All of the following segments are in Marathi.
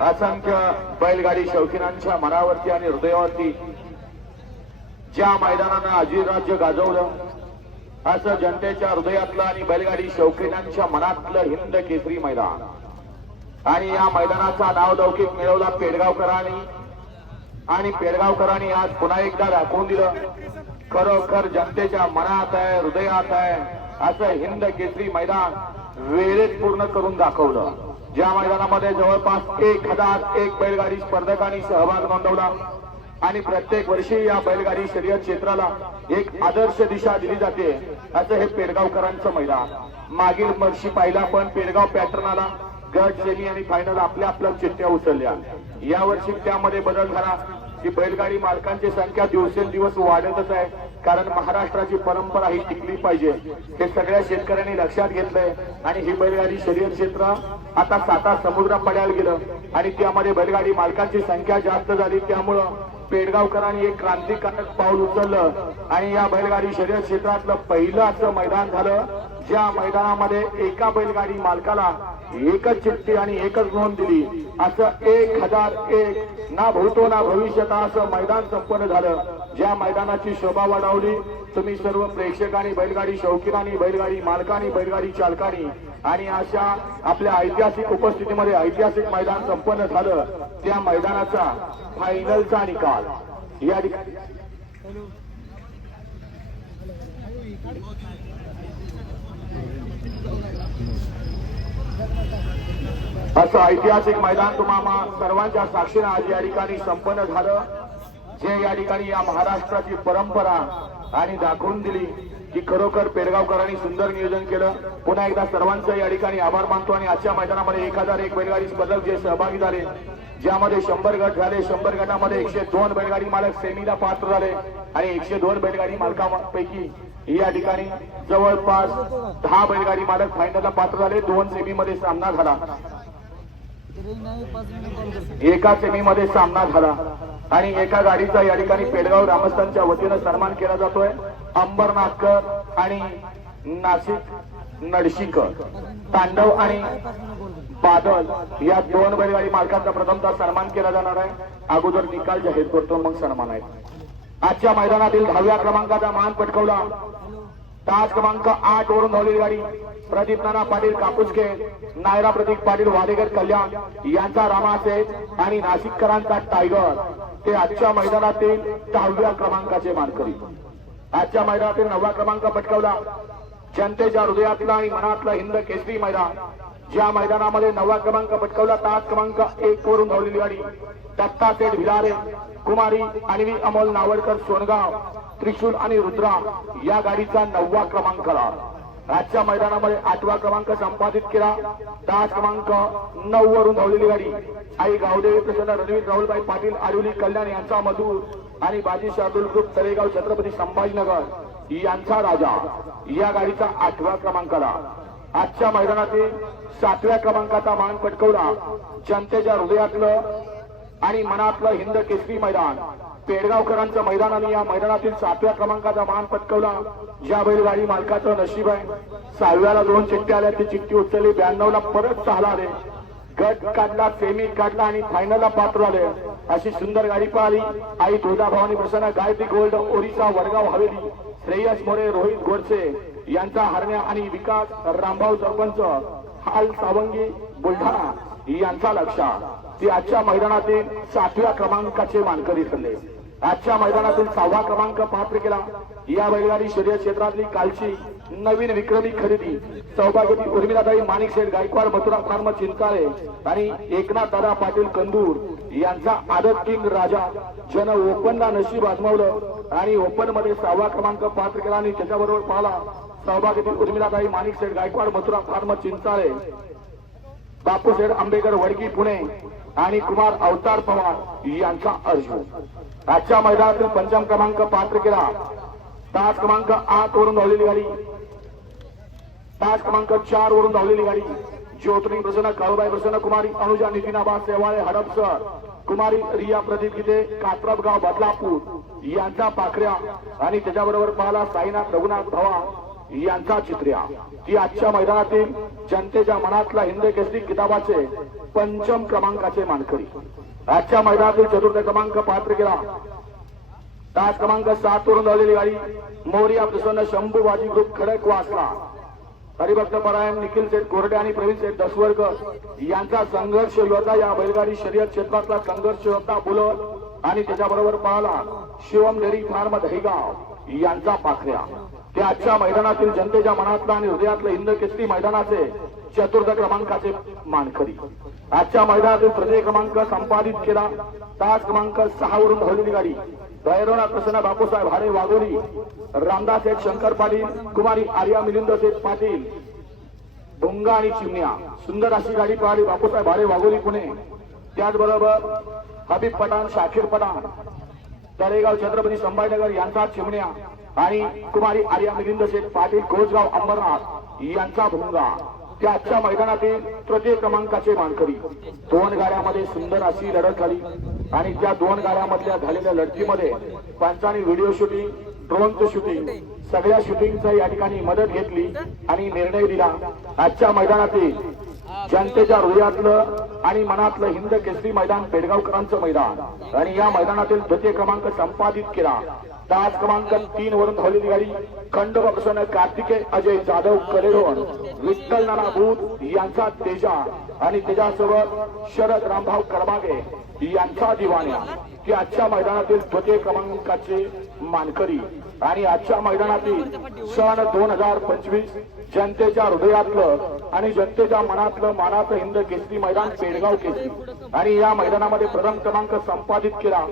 असंख्य बैलगाडी शौकीनांच्या मनावरती आणि हृदयावरती ज्या मैदानानं अजिराज्य गाजवलं असं जनतेच्या हृदयातलं आणि बैलगाडी शौकीनांच्या मनातलं हिंद केसरी मैदान. आणि या मैदानाचा नावलौकिक मिळवला पेडगावकरांनी. आणि पेडगावकरांनी आज पुन्हा एकदा दाखवून दिलं खरोखर जनतेच्या मनात आहे हृदयात आहे असं हिंद केसरी मैदान वेळेत पूर्ण करून दाखवलं. या मैदानामध्ये जवळपास एक हजार एक बैलगाडी स्पर्धकांनी सहभाग नोंदवला. आणि प्रत्येक वर्षी या बैलगाडी शर्यत क्षेत्राला एक आदर्श दिशा दिली जाते असं हे पेडगावकरांचं मैदान. मागील वर्षी पाहिला पण पेडगाव पॅटर्न आला. गट सेमी आणि फायनल आपल्या आपल्या चिठ्ठ्या उचलल्या. या वर्षी त्यामध्ये बदल झाला की बैलगाडी मालकांची संख्या दिवसेंदिवस वाढतच आहे. कारण महाराष्ट्राची परंपरा ही टिकली पाहिजे. हे सगळ्या शेतकऱ्यांनी लक्षात घेतलंय. आणि ही बैलगाडी शर्यत क्षेत्र आता साता समुद्र पडायला गेलं आणि त्यामध्ये बैलगाडी मालकांची संख्या जास्त झाली. त्यामुळं पेडगावकरांनी एक क्रांतिकारक पाऊल उचललं आणि या बैलगाडी शर्यत क्षेत्रातलं पहिलं असं मैदान झालं. ज्या मैदानामध्ये एका बैलगाडी मालकाला एकच चिठ्ठी आणि एकच नोंद दिली. असं एक हजार एक ना भूतो ना भविष्यता असं मैदान संपन्न झालं. ज्या मैदानाची शोभा वाढवली तुम्ही सर्व प्रेक्षकांनी बैलगाडी शौकीनांनी बैलगाडी मालकांनी बैलगाडी चालकांनी आणि अशा आपल्या ऐतिहासिक उपस्थितीमध्ये ऐतिहासिक मैदान संपन्न झालं त्या मैदानाचा फायनलचा निकाल. या ठिकाणी असं ऐतिहासिक मैदान तुम्हाला सर्वांच्या साक्षीनं आज या ठिकाणी संपन्न झालं. जे या ठिकाणी या महाराष्ट्राची परंपरा आणि दाखवून दिली की खरोखर पेडगावकरांनी सुंदर नियोजन केलं. पुन्हा एकदा सर्वांचं या ठिकाणी आभार मानतो आणि आजच्या मैदानामध्ये एक हजार एक बैलगाडी स्पर्धक जे सहभागी झाले ज्यामध्ये शंभर गट झाले शंभर गटामध्ये एकशे दोन बैलगाडी मालक सेमीला पात्र झाले आणि एकशे दोन बैलगाडी मालकांपैकी या ठिकाणी जवळपास दहा बैलगाडी मालक फायनलला पात्र झाले. दोन सेमीमध्ये सामना झाला. एका सेमीमध्ये सामना झाला आणि एका गाडीचा या ठिकाणी पेडगाव ग्रामस्थांच्या वतीनं सन्मान केला जातोय. अंबरनाथकर आणि नाशिक नडशीकर तांडव आणि बादल या दोन बैलगाडी मालकांचा प्रथमतः सन्मान केला जाणार आहे. अगोदर निकाल जाहीर करतो मग सन्मान आहे. आजच्या मैदानातील दहाव्या क्रमांकाचा मान पटकवला. तास क्रमांक आठ वरून धावलेली गाडी. प्रदीप नाना पाटील कापूसके नायरा प्रदीप पाटील वाडेकर कल्याण यांचा रामासे आणि नाशिककरांचा टायगर. ते आजच्या मैदानातील दहाव्या क्रमांकाचे मानकरी. आजच्या मैदानातील नववा क्रमांक पटकावला. जनतेच्या हृदयातला आणि मनातला हिंद केसरी मैदान. ज्या मैदानामध्ये नववा क्रमांक पटकावला तास क्रमांक एक वरून धावलेली गाडी. दत्ता सेठ भिलारे कुमारी आणि अमोल नावडकर सोनगाव. त्रिशूल आणि रुद्रा या गाडीचा नववा क्रमांक आजच्या मैदानामध्ये आठवा क्रमांक संपादित केला. दहा क्रमांक नऊ वरून धावलेली गाडी. आई गावदेवी प्रसन्न रणवीर राहुलबाई पाटील आडवली कल्याण यांचा मधुर आणि बाजी शार्दुल ग्रुप तळेगाव छत्रपती संभाजीनगर यांचा राजा. या गाडीचा आठव्या क्रमांकाला आजच्या मैदानातील सातव्या क्रमांकाचा मान पटकवला. जनतेच्या हृदयातलं आणि मनातलं हिंद केसरी मैदान. पेडगावकरांचं मैदान आणि या मैदानातील सातव्या क्रमांकाचा मान पटकवला. ज्या बैलगाडी मालकाचं नशीब आहे. सहाव्याला दोन चिठ्ठी आल्या. ती चिठ्ठी उचलली. ब्याण्णव ला परत सहाला आले गट काढला सेमी काढला आणि फायनलला पात्र आले. अशी सुंदर गाडी पाहिली. आई तुळजा भवानी प्रसन्न गायत्री गोल्ड ओरिसा वडगाव हवेली. श्रेयस मोरे रोहित गोडसे यांचा हरण्या आणि विकास रामभाऊ सरपंच हाल सावंगी बुलढाणा यांचा लक्षा ती आजच्या मैदानातील सातव्या क्रमांकाचे मानकरी ठरले. आजच्या मैदानातील सहावा क्रमांक पात्र केला. या बैलगाडी शर्यत क्षेत्रातली कालची नवीन विक्रमी खरेदी. सौभाग्यवती उर्मिलाताई माणिक शेठ गायकवाड मथुरा फार्म चिंताळे आणि एकनाथ दादा पाटील कंदूर यांचा आदत किंग राजा. जन ओपनला नशीब आजमावलं आणि ओपनमध्ये सहावा क्रमांक पात्र केला आणि त्याच्याबरोबर पाहिला सौभाग्यवती उर्मिलाताई माणिक शेठ गायकवाड मथुरा फार्म चिंताळे बापूशेठ आंबेकर वडकी पुणे. आणि कुमार अवतार पवार यांचा अर्ज. आजच्या मैदानातील पंचम क्रमांक पात्र केला. तास क्रमांक आठ वरून धावलेली गाडी. तास क्रमांक चार वरून धावलेली गाडी. ज्योतिनी प्रसन्न काळूबाई प्रसन्न कुमारी अनुजा नितीनाबा सेवाळे हडपसर कुमारी रिया प्रदीप गीते कात्रपगाव बदलापूर यांचा पाखऱ्या. आणि त्याच्याबरोबर पाहला साईनाथ रघुनाथ भवा. यांचा चित्र्या. ती आजच्या मैदानातील जनतेच्या मनातला हिंद केसरी किताबाचे पंचम क्रमांकाचे मानकरी. आजच्या मैदानातील चतुर्थ क्रमांक पात्र केला. तास क्रमांक सात वरून झालेली गाडी मोरिया प्रसन्न शंभू बाजी ग्रुप खडक वासला. हरिभक्त परायण निखिल सेठ कोरडे आणि प्रवीण सेठ दसवर्ग यांचा संघर्ष योद्धा या बैलगाडी शर्यत क्षेत्रातला संघर्ष योद्धा बुलत आणि त्याच्याबरोबर पळाला शिवम डेरी फार्म दहिगाव. यांचा पाखऱ्या. ते आजच्या मैदानातील जनतेच्या मनातलं आणि हृदयातलं हिंद केसरी मैदानाचे चतुर्थ क्रमांकाचे मानकरी. आजच्या मैदानातील तृतीय क्रमांक संपादित केला. तास क्रमांक सहा वरून धावलेली गाडी भैरवनाथ प्रसन्न बापूसाहेब हारे वाघोली. रामदास शेठ शंकर पाटील कुमारी आर्या मिलिंद शेठ पाटील भुंगा आणि चिमण्या. सुंदर अशी गाडी पळाली बापूसाहेब हारे वाघोली पुणे. त्याचबरोबर हबीब पठाण शाखीर पठाण तळेगाव छत्रपती संभाजीनगर यांचा चिमण्या आणि कुमारी आर्या मिलिंद शेठ पाटील कोसगाव अंबरनाथ यांचा भुंगा. त्या आजच्या मैदानातील तृतीय क्रमांकाचे मानकरी. दोन गाड्यामध्ये सुंदर अशी लढत झाली आणि त्या दोन गाड्यामधल्या झालेल्या लढतीमध्ये पंचांनी व्हिडिओ शूटिंग ड्रोनचं शूटिंग सगळ्या शूटिंगचा या ठिकाणी मदत घेतली आणि निर्णय दिला. आजच्या मैदानातील जनतेच्या हृदयातलं आणि मनातलं हिंद केसरी मैदान पेडगावकरांचं मैदान. आणि या मैदानातील द्वितीय क्रमांक संपादित केला. तास क्रमांक तीन वरून धावलेली गाडी खंड प्रसन्न कार्तिकेय अजय जाधव कलेरोन विठ्ठल नाना भूत यांचा तेजा आणि तेजासोबत शरद रामभाव करमागे यांचा दिवाण्या. की आजच्या मैदानातील द्वितीय क्रमांकाचे मानकरी. आणि आजच्या मैदानातील सण दोन हजार पंचवीस जनतेच्या हृदयातलं आणि जनतेच्या मनातलं मानाचं हिंद केसरी मैदान पेडगाव केसरी. आणि या मैदानामध्ये प्रथम क्रमांक संपादित केला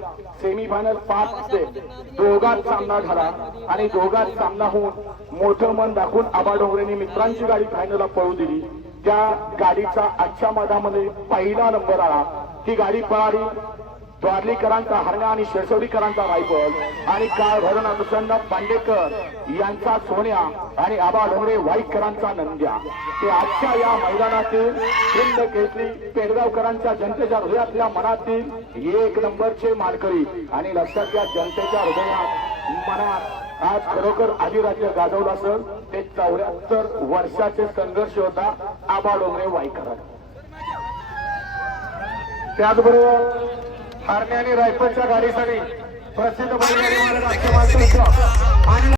सेमीफायनल पाच ते दोघात सामना झाला. आणि दोघात सामना होऊन मोठं मन दाखवून आबा डोंगरेंनी मित्रांची गाडी फायनलला पळू दिली. त्या गाडीचा आजच्या मैदानामध्ये पहिला नंबर आला. ती गाडी पळाली द्वारलीकरांचा हरगा आणि शेरसवडीकरांचा रायफल आणि काळ भरण प्रसन्न पांडेकर यांचा सोन्या आणि आबा डोंगरे वाईकरांचा नंद्या. ते आजच्या या मैदानातील हिंद केसरी पेडगावकरांच्या जनतेच्या हृदयातल्या मनातील एक नंबरचे मानकरी आणि लक्षात घ्या जनतेच्या हृदयात मनात आज खरोखर अधिराज्य गाजवलं असेल ते चौऱ्याहत्तर वर्षाचे संघर्ष होता आबा डोंगरे वाईकर त्याचबरोबर हरणे आणि रायफलच्या गाडीसाठी प्रसिद्ध आणि